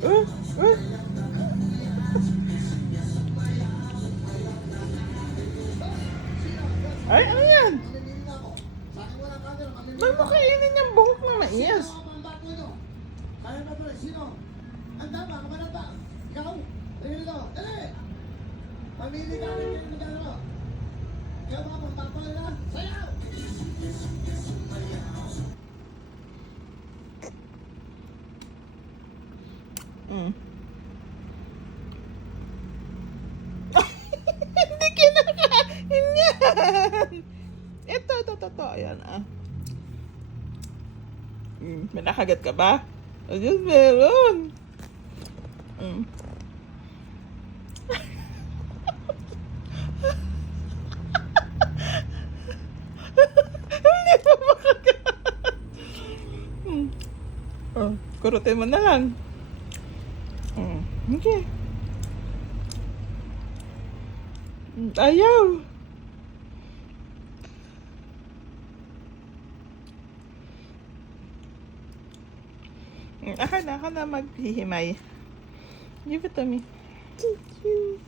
Uh, uh. Ay, ano yan? Ba't mo kainin yung buhok na mais? Kaya ba ito? Sino? Handa ba? Kamanat ba? Ikaw? Tingin ito. Dali! Pamili ka rin yung nagano. Ikaw ba? Pagpapala na? Sayaw! Hindi kinakain yan. Ito. Ayan ah. May nakagat ka ba? Ayun, meron. Hindi pa makagat. Oh, kurutin mo na lang. Okay. Ayaw. Ako na maghihimay. Give it to me. Thank you.